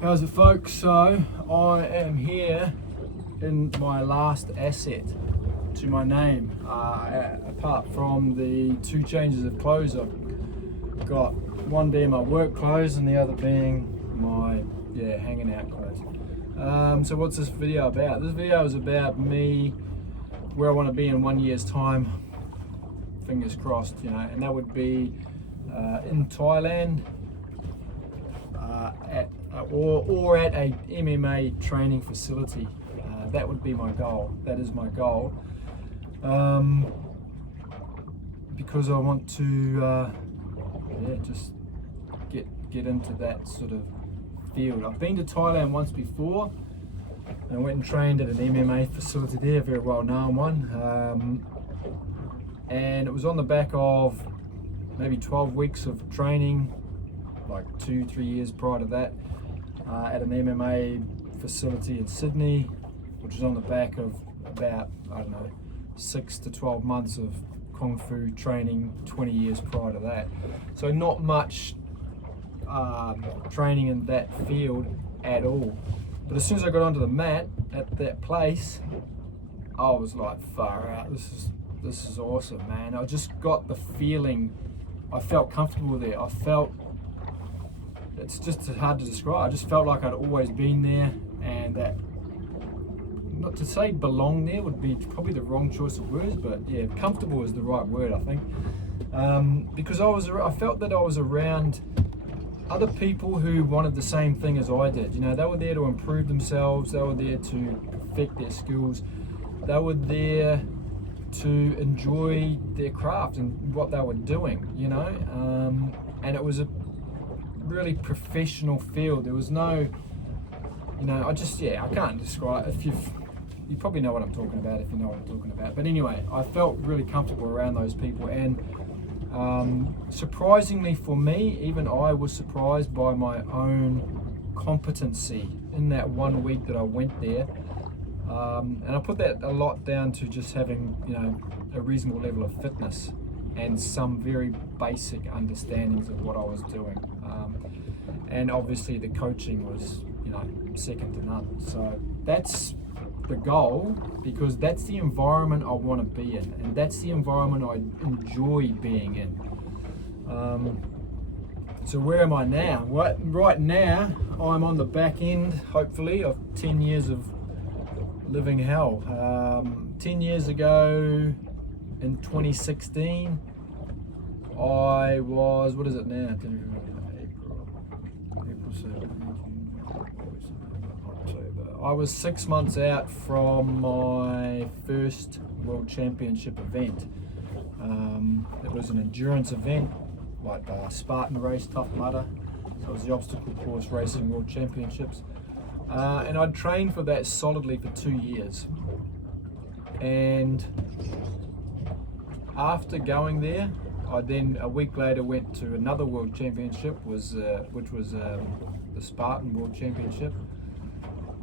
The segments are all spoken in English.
How's it, folks? So I am here in my last asset to my name, apart from the two changes of clothes. I've got one being my work clothes and the other being my hanging out clothes. So what's this video about? This video is about me, where I want to be in 1 year's time, fingers crossed, and that would be in Thailand, at a MMA training facility. That would be my goal. That is my goal, because I want to just get into that sort of field. I've been to Thailand once before and went and trained at an MMA facility there, a very well known one, and it was on the back of maybe 12 weeks of training, like 2-3 years prior to that, at an MMA facility in Sydney, which is on the back of about, 6 to 12 months of Kung Fu training 20 years prior to that. So not much training in that field at all. But as soon as I got onto the mat at that place, I was like, far out, this is awesome, man. I just got the feeling, I felt comfortable there. It's just hard to describe. I just felt like I'd always been there, and that, not to say belong there would be probably the wrong choice of words, but yeah, comfortable is the right word, I think. Because I felt that I was around other people who wanted the same thing as I did. They were there to improve themselves. They were there to perfect their skills. They were there to enjoy their craft and what they were doing, and it was a really professional field. There was no, I can't describe. If you probably know what I'm talking about if you know what I'm talking about. But anyway, I felt really comfortable around those people, and surprisingly for me, even I was surprised by my own competency in that 1 week that I went there. And I put that a lot down to just having, a reasonable level of fitness and some very basic understandings of what I was doing. And obviously the coaching was, second to none. So that's the goal, because that's the environment I want to be in, and that's the environment I enjoy being in. So where am I now? Right now, I'm on the back end, hopefully, of 10 years of living hell. 10 years ago, in 2016, I was, what is it now? April 7, October. I was 6 months out from my first World Championship event. It was an endurance event, like the Spartan race, Tough Mudder. So it was the obstacle course racing World Championships. And I'd trained for that solidly for 2 years. And after going there, I then a week later went to another World Championship, which was the Spartan World Championship,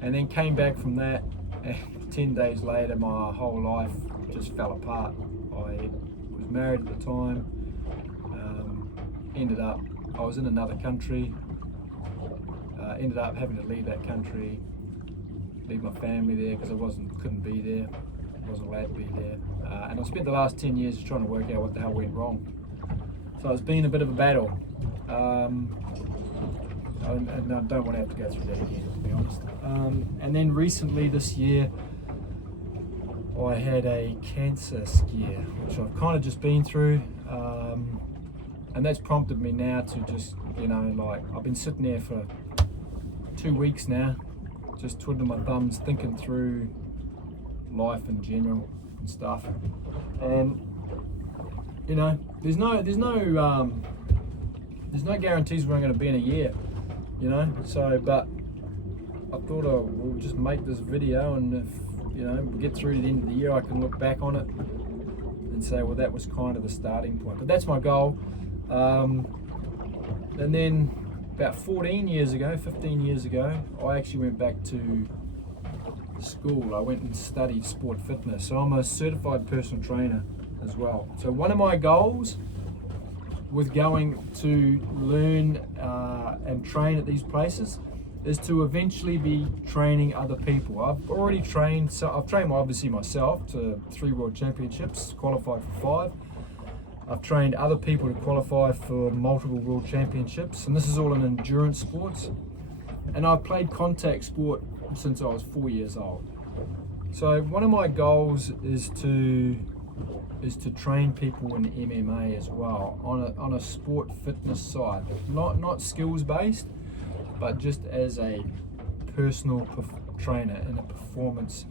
and then came back from that. And 10 days later, my whole life just fell apart. I was married at the time. I was in another country. Ended up having to leave that country, leave my family there because I couldn't be there, wasn't allowed to be there, and I spent the last 10 years trying to work out what the hell went wrong. So it's been a bit of a battle, and I don't want to have to go through that again, to be honest. And then recently this year, I had a cancer scare, which I've kind of just been through, and that's prompted me now to just, I've been sitting there for 2 weeks now, just twiddling my thumbs, thinking through life in general and stuff. And there's no guarantees where I'm going to be in a year, So, but I thought we'll just make this video, and if we get through to the end of the year, I can look back on it and say, well, that was kind of the starting point. But that's my goal. And then about 15 years ago, I actually went back to school. I went and studied sport fitness. So I'm a certified personal trainer as well. So one of my goals with going to learn and train at these places is to eventually be training other people. I've already trained, so I've trained obviously myself to 3 world championships, qualified for 5. I've trained other people to qualify for multiple world championships, and this is all in endurance sports. And I've played contact sport since I was 4 years old. So one of my goals is to train people in MMA as well on a sport fitness side, not skills based, but just as a personal trainer in a performance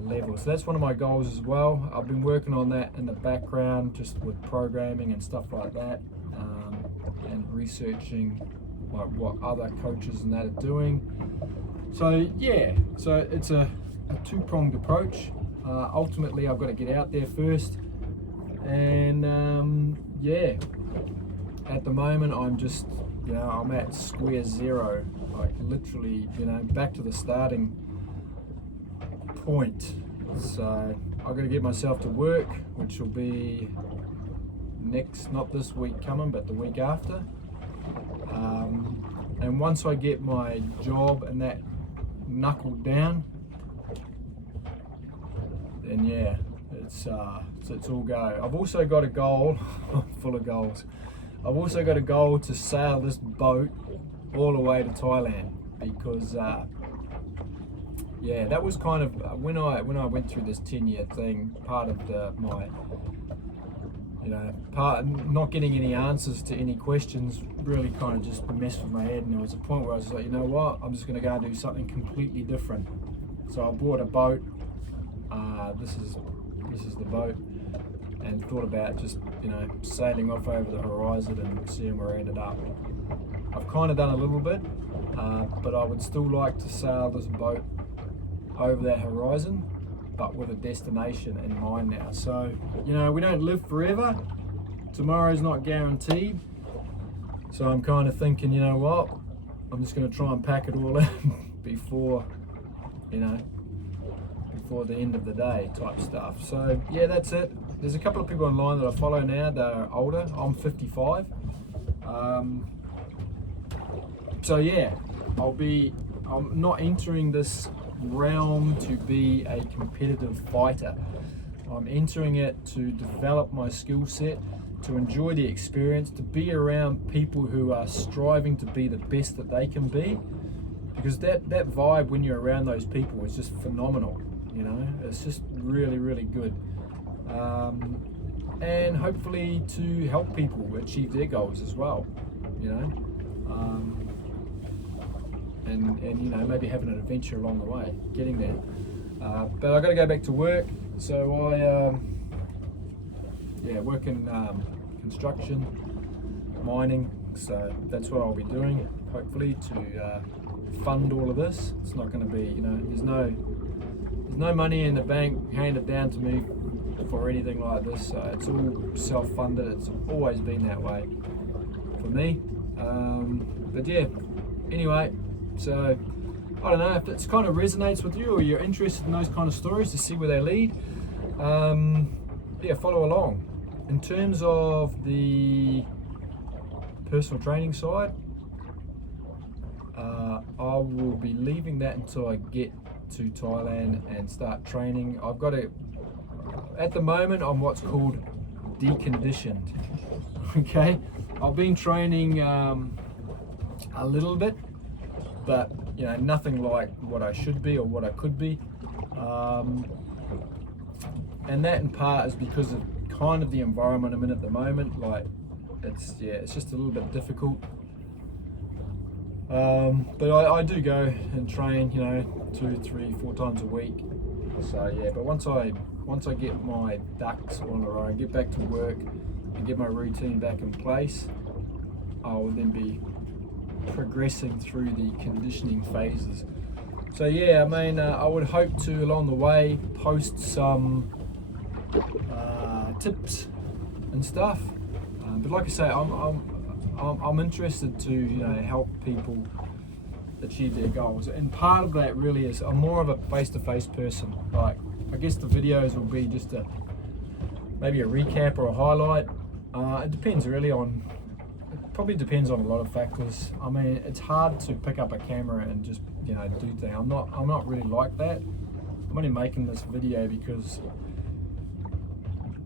level. So that's one of my goals as well. I've been working on that in the background, just with programming and stuff like that, and researching like what other coaches and that are doing. So yeah, so it's a two-pronged approach. Ultimately, I've got to get out there first, and yeah, at the moment I'm just, I'm at square zero, like literally, back to the starting point. So I've got to get myself to work, which will be not this week coming, but the week after. And once I get my job and that knuckled down, then yeah, it's all go. I've also got a goal, full of goals. I've also got a goal to sail this boat all the way to Thailand, because yeah, that was kind of when I went through this 10-year thing. Part of my not getting any answers to any questions really kind of just messed with my head, and there was a point where I was like, you know what, I'm just going to go and do something completely different. So I bought a boat. This is the boat, and thought about just sailing off over the horizon and seeing where I ended up. I've kind of done a little bit, but I would still like to sail this boat over that horizon, but with a destination in mind now. So we don't live forever. Tomorrow's not guaranteed. So I'm kind of thinking, you know what, I'm just going to try and pack it all in before the end of the day type stuff. So yeah, that's it. There's a couple of people online that I follow now that are older. I'm 55. So yeah, I'm not entering this realm to be a competitive fighter. I'm entering it to develop my skill set, to enjoy the experience, to be around people who are striving to be the best that they can be, because that vibe when you're around those people is just phenomenal. It's just really, really good. And hopefully to help people achieve their goals as well, and maybe having an adventure along the way, getting there. But I've got to go back to work, so I work in construction, mining, so that's what I'll be doing, hopefully, to fund all of this. It's not going to be, there's no money in the bank handed down to me for anything like this, so it's all self-funded. It's always been that way for me. But yeah, anyway, so I don't know if it kind of resonates with you, or you're interested in those kind of stories to see where they lead. Yeah, follow along. In terms of the personal training side, I will be leaving that until I get to Thailand and start training. I've got to, at the moment, I'm what's called deconditioned. Okay, I've been training a little bit, but nothing like what I should be or what I could be, and that in part is because of kind of the environment I'm in at the moment. Like it's just a little bit difficult. But I do go and train, 2, 3, 4 times a week. So yeah, but once I get my ducks on the road, get back to work and get my routine back in place, I will then be progressing through the conditioning phases. So yeah, I would hope to along the way post some tips and stuff. But like I say, I'm interested to help people achieve their goals, and part of that really is I'm more of a face-to-face person. Like I guess the videos will be just maybe a recap or a highlight. It depends really on probably depends on a lot of factors. I mean, it's hard to pick up a camera and just, you know, do things. I'm not really like that. I'm only making this video because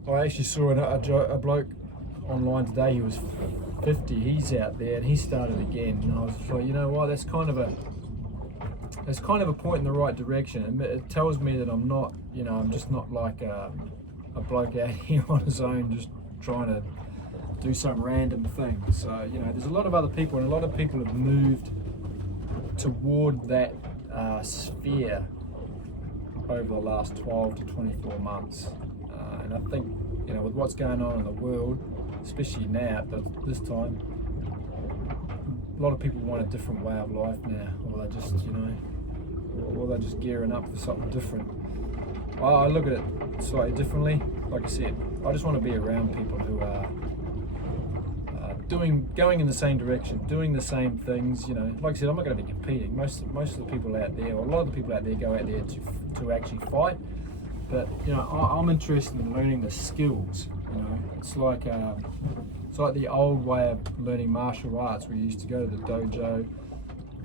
I actually saw a bloke online today. He was 50. He's out there and he started again, and I was just like, you know what? That's kind of a point in the right direction. It tells me that I'm not, you know, I'm just not like a bloke out here on his own, just trying to do some random thing. So, you know, there's a lot of other people, and a lot of people have moved toward that sphere over the last 12 to 24 months. And I think, you know, with what's going on in the world, especially now at this time, a lot of people want a different way of life now, or they're just, you know, or they're just gearing up for something different. I look at it slightly differently. Like I said, I just want to be around people who are going in the same direction, doing the same things. You know, like I said, I'm not going to be competing. Most of the people out there, or a lot of the people out there, go out there to actually fight. But, you know, I'm interested in learning the skills. You know, it's like the old way of learning martial arts, where you used to go to the dojo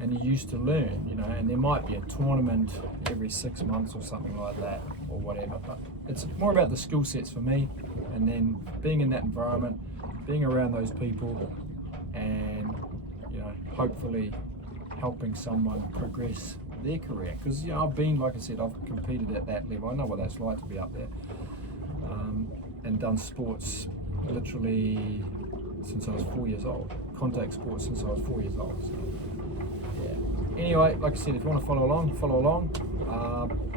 and you used to learn, you know, and there might be a tournament every 6 months or something like that, or whatever. But it's more about the skill sets for me, and then being in that environment, being around those people, and, you know, hopefully helping someone progress their career. Because, you know, I've been, like I said, I've competed at that level. I know what that's like to be up there, and done sports literally since I was 4 years old. Contact sports since I was 4 years old. So, yeah. Anyway, like I said, if you want to follow along.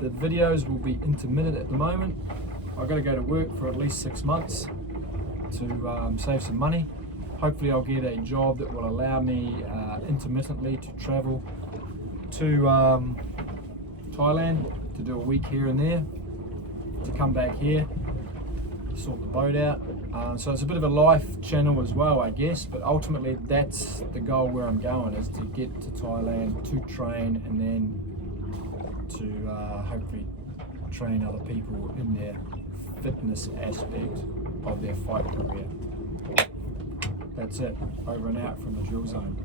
The videos will be intermittent at the moment. I've got to go to work for at least 6 months to save some money. Hopefully I'll get a job that will allow me intermittently to travel to Thailand, to do a week here and there, to come back here, sort the boat out. So it's a bit of a life channel as well, I guess, but ultimately that's the goal where I'm going, is to get to Thailand, to train, and then to hopefully train other people in their fitness aspect of their fight career. That's it. Over and out from the drill zone.